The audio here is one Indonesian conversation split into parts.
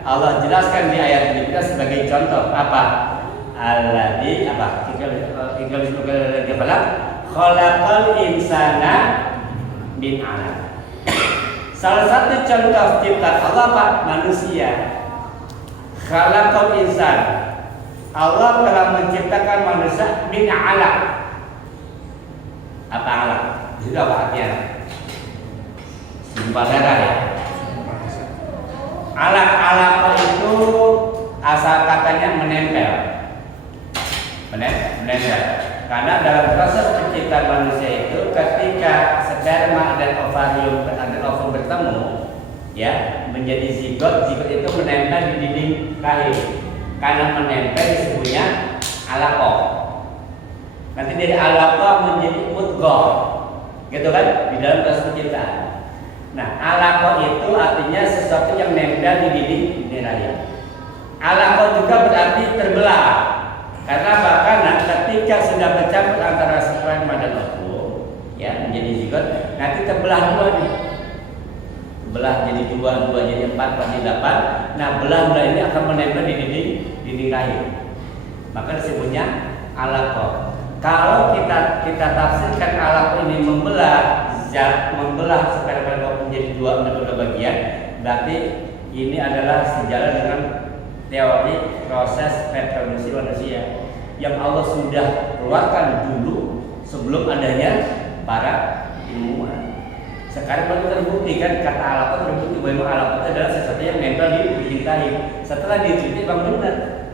Allah jelaskan di ayat ini kita sebagai contoh apa? Alladzi apa? Kita khalaqal insana min 'alaq. Salah satu contoh ciptaan Allah apa? Manusia. Khalaqal insan. Allah telah menciptakan manusia min 'alaq. Apa 'alaq? Itu apa artinya? Simpel darah ya. Alaq itu asal katanya menempel. Menempel. Karena dalam proses penciptaan manusia itu ketika sperma dan ovarium bertemu, ya menjadi zigot itu menempel di dinding rahim. Karena menempel disebutnya alaqah. Nanti dari alaqah menjadi mudghah, gitu kan? Di dalam proses penciptaan. Nah, alaqah itu artinya sesuatu yang nempel di dinding rahim. Alaqah juga berarti terbelah. Karena bahkan ketika sudah bercampur antara sperma dan ovum, ya menjadi zigot, nanti terbelah dua nih. Belah jadi dua jadi 4, jadi 8. Nah, belah ini akan menempel di dinding rahim. Maka disebutnya alaqah. Kalau kita tafsirkan alaqah ini membelah sperma dan ovum menjadi dua bagian, berarti ini adalah sejalan dengan teori proses reproduksi manusia yang Allah sudah keluarkan dulu sebelum adanya para ilmuwan. Sekarang baru terbukti kan, kata alaqah terbukti bahwa alaqah itu adalah sesuatu yang nempel di dinding rahim. Setelah diteliti bang benar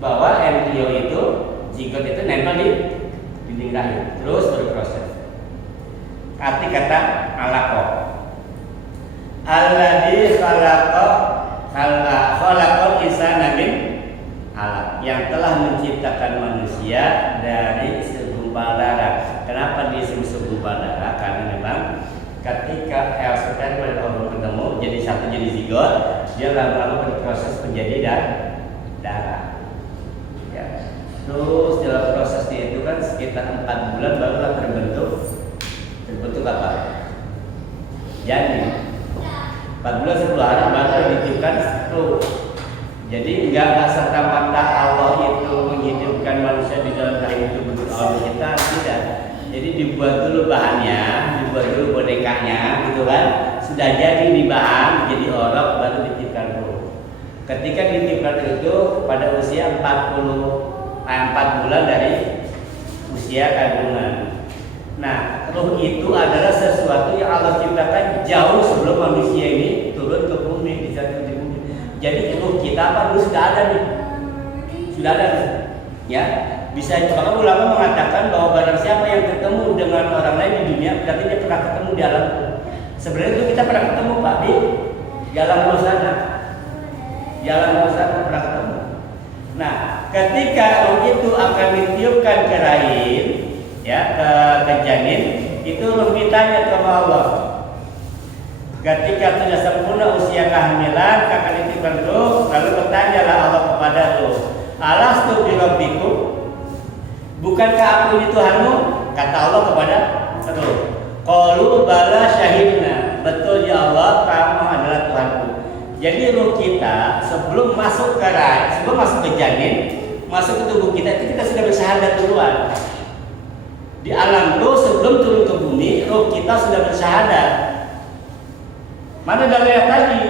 bahwa embrio itu zigot itu nempel di dinding rahim terus berproses. Arti kata alaqah, alladzi khalaqal insana min 'alaq, yang telah menciptakan manusia dari segumpal darah. Kenapa disebut segumpal darah? Karena memang ketika sperma dan ovum bertemu jadi satu jadi zigot, dia lama-lama berproses menjadi darah. Ya. Terus dalam prosesnya itu kan sekitar 4 bulan barulah terbentuk apa? Janin. 4 bulan 10 hari baru ditiupkan ruh. Jadi enggak serta-merta Allah itu menghidupkan manusia di dalam rahim itu bentuk Allah kita, tidak. Jadi dibuat dulu bahannya, dibuat dulu bonekanya, gitu kan. Sudah jadi di bahan, jadi orok baru ditiupkan ruh. Ketika ditiupkan itu pada usia 4 bulan dari usia kandungan. Nah, ruh itu adalah sesuatu yang Allah ciptakan jauh sebelum manusia ini turun ke bumi, bisa di bumi. Jadi ruh kita apa dulu sudah ada nih, ya. Bisa bahkan ulama mengatakan bahwa barang siapa yang ketemu dengan orang lain di dunia berarti dia pernah ketemu di alam. Sebenarnya itu kita pernah ketemu Pak di alam bawah sana. Di alam bawah sana pernah ketemu. Nah, ketika ruh itu akan ditiupkan ke rahim, ya ke janin, itu ruh ditanya sama Allah. Ketika sudah sempurna usia kehamilan, akan ditiupkan ruh, lalu bertanyalah Allah kepada ruh, alastu bi rabbikum, bukankah aku ini Tuhanmu? Kata Allah kepada ruh, qalu bala syahidna, betul ya Allah, kamu adalah Tuhanku. Jadi ruh kita sebelum masuk ke rahim, sebelum masuk ke janin, masuk ke tubuh kita, itu kita sudah bersyahadat duluan. Di alam ruh sebelum turun ke bumi, ruh kita sudah bersyahadat. Mana dalam ayat tadi,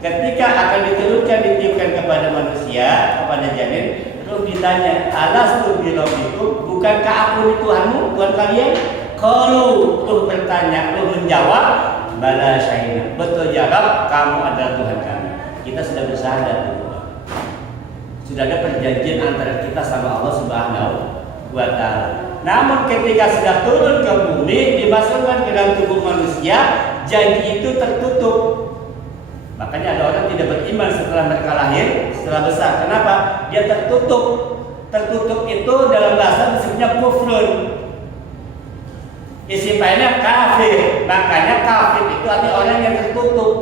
ketika akan ditiupkan kepada manusia, kepada janin, ruh ditanya, alastu bi rabbikum, bukankah aku ini Tuhanmu, Tuhan kalian? Kalau ruh bertanya, ruh menjawab, bala syahidna, betul ya Rabb, kamu adalah Tuhan kami. Kita sudah bersyahadat. Sudah ada perjanjian antara kita sama Allah Subhanahu wa Ta'ala. Namun ketika sudah turun ke bumi, dimasukkan ke dalam tubuh manusia, janji itu tertutup. Makanya ada orang tidak beriman setelah mereka lahir, setelah besar. Kenapa? Dia tertutup. Tertutup itu dalam bahasa disebutnya kufrun. Isi lainnya kafir. Makanya kafir itu artinya orang yang tertutup.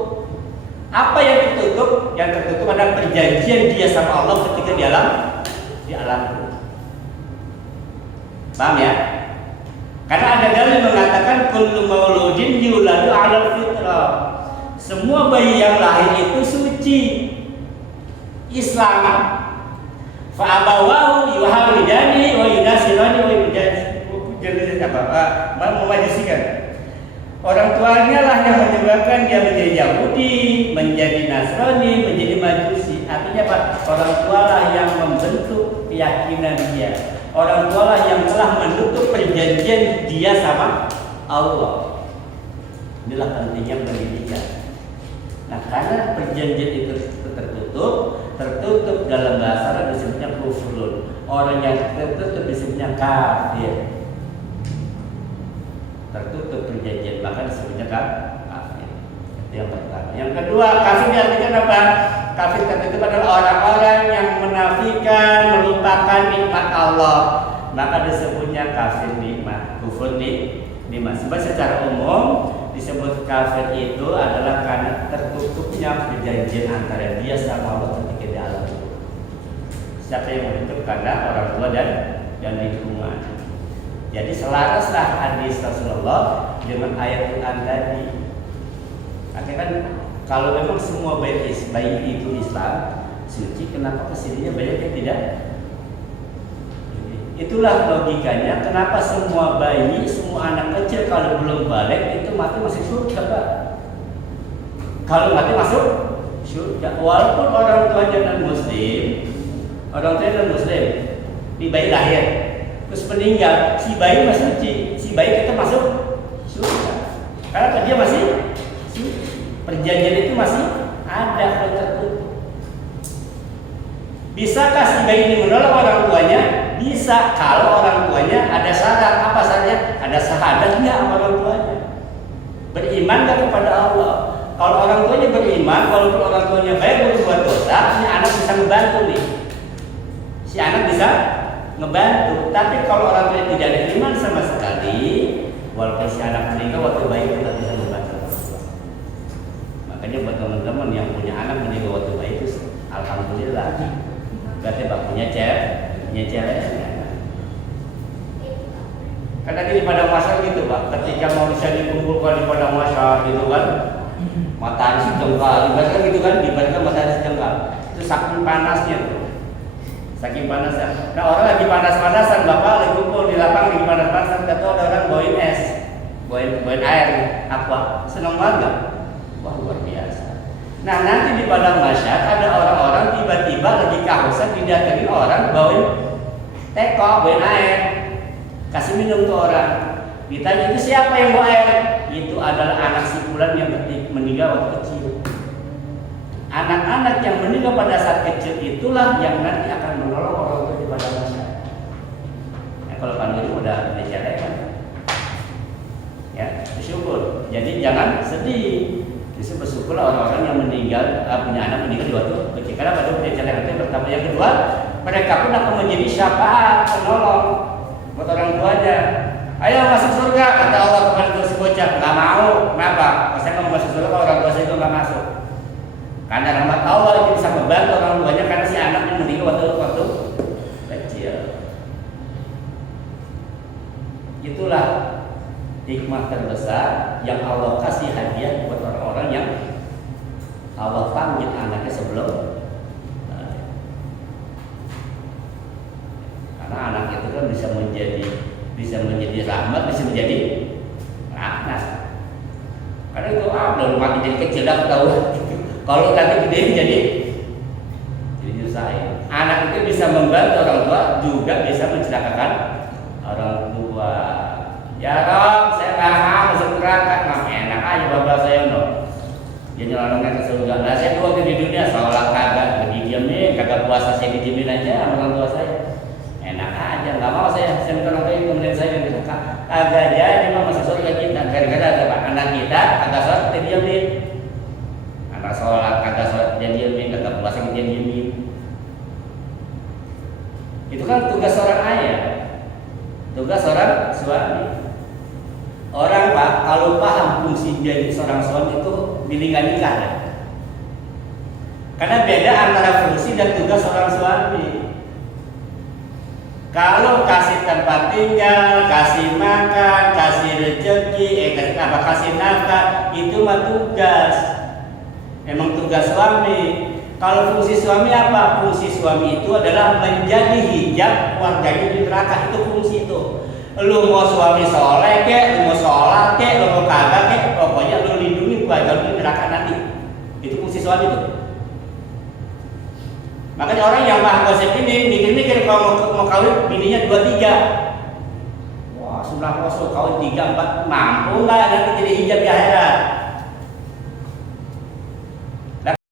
Apa yang tertutup? Yang tertutup adalah perjanjian dia sama Allah ketika di alam. Paham ya? Karena ada dalil mengatakan kullu mauludin yuladu 'alal fitrah. Semua bayi yang lahir itu suci. Islam. Fa abawahu yuhawidani wa yunasirani wa memajusikan. Orang tuanya lah yang menyebabkan dia menjadi Yahudi, menjadi Nasrani, menjadi Majusi. Artinya apa? Orang tua lah yang membentuk keyakinan dia. Orang tua lah yang telah menutup perjanjian dia sama Allah. Inilah pentingnya pendidikan. Nah, karena perjanjian itu tertutup dalam bahasa Arab disebutnya kufrun. Orang yang tertutup disebutnya kafir. Tertutup perjanjian, maka disebutnya kafir. Itu yang pertama. Yang kedua, kafir diartikan apa? Kafir tertutup adalah orang-orang yang menafikan, melupakan nikmat Allah, maka disebutnya kafir nikmat, kufur nikmat. Sebab secara umum disebut kafir itu adalah karena tertutupnya perjanjian antara dia sama Allah ketika di alam kubur. Siapa yang menutup? Karena orang tua dan lingkungan. Jadi selaraslah hadis Rasulullah dengan ayat Quran tadi. Artinya kan kalau memang semua bayi itu Islam suci, kenapa kesininya banyak yang tidak? Itulah logikanya kenapa semua bayi, semua anak kecil kalau belum balik itu mati masuk surga, Pak. Kalau mati masuk surga, walaupun orang tuanya non muslim, di bayi lahir terus meninggal, si bayi masih suci, si bayi kita masuk surga. Karena dia masih perjanjian itu masih ada tertutup. Bisakah si bayi ini menolak orang tuanya? Bisa, kalau orang tuanya ada syarat. Apa saja? Ada syahadatnya orang tuanya. Beriman gak kepada Allah? Kalau orang tuanya beriman, walaupun orang tuanya baik berbuat dosa, si anak bisa membantu nih. Si anak bisa membantu. Tapi kalau orang tuanya tidak ada iman sama sekali, walaupun si anak meninggal waktu bayi tidak bisa membantu. Makanya buat teman-teman yang punya anak meninggal waktu bayi itu, alhamdulillah. Berarti punya cewek. Karena di padang masyar gitu, Pak. Ketika mau bisa dikumpulkan di padang masyar gitu kan, matahari sejengkal, ibaratkan gitu kan, ibaratkan matahari sejengkal. Itu saking panasnya tuh. Saking panasnya. Nah, orang lagi panas-panasan, Bapak lagi kumpul di lapangan lagi panas-panasan, tahu ada orang bawain es, bawain air, apa? Senang banget. Wah, luar biasa. Nah, nanti di padang masyar ada orang-orang tiba-tiba lagi kehausan didatengin orang bawain teko, bawain air, kasih minum tuh orang. Ditanya itu siapa yang bawa air? Itu adalah anak si fulan yang meninggal waktu kecil. Anak-anak yang meninggal pada saat kecil itulah yang nanti akan menolong orang tua di padang masyar. Nah, kalau pandemi udah diceraikan, ya bersyukur. Jadi jangan sedih. Justru bersyukurlah orang-orang yang meninggal, punya anak meninggal di waktu kecil. Karena pada perjalanan itu yang pertama, yang kedua, mereka pun akan menjadi syafaat, penolong buat orang tuanya. Ayo masuk surga, kata Allah kepada si bocah. Nggak mau, kenapa? Saya nggak mau masuk surga kalau orang tua saya itu nggak masuk. Karena rahmat Allah itu bisa membantu orang tuanya karena si anak yang meninggal waktu kecil. Itulah hikmah terbesar yang Allah kasih hadiah buat orang-orang yang Allah panggil anaknya sebelum. Karena anak itu kan bisa menjadi rahmat, bisa menjadi laknat. Karena itu belum mati dari kecil dah tahu. Kalau nanti gede jadi nyusahin. Anak itu bisa membantu orang tua, juga bisa mencelakakan orang tua. Ya Rob, saya nggak mau masuk neraka, nggak enak aja bapak saya no. Dia nyelonongnya ke surga. Nah saya waktu di dunia seolah kagak didiamin, kagak puasa saya dijamin aja sama orang tua saya. Enak aja, nggak mau saya minta orang tua kemudian saya neraka. Kagak jadi mau masuk surga kita, gara-gara ada anak kita kagak sholat kita diamin. Anak sholat kagak sholat dia diamin, kagak puasa kita diamin. Itu kan tugas seorang ayah, tugas seorang suami. Orang Pak, kalau paham fungsi jadi seorang suami itu pilih nggak nikah ya? Karena beda antara fungsi dan tugas seorang suami. Kalau kasih tempat tinggal, kasih makan, kasih rezeki, kasih nafkah, itu mah tugas. Emang tugas suami. Kalau fungsi suami apa? Fungsi suami itu adalah menjadi hijab keluarganya di neraka. Itu fungsi itu. Lu mau suami soleh kek, lu mau sholat kek, lu mau kagak kek, pokoknya lu lindungi keluarga lu di neraka nanti. Itu fungsi suami itu. Makanya orang yang paham konsep ini mikir-mikir kalau mau kawin bininya 2-3. Wah, 9 kosong kawin 3-4 mampu nggak nanti jadi hijab di akhirat?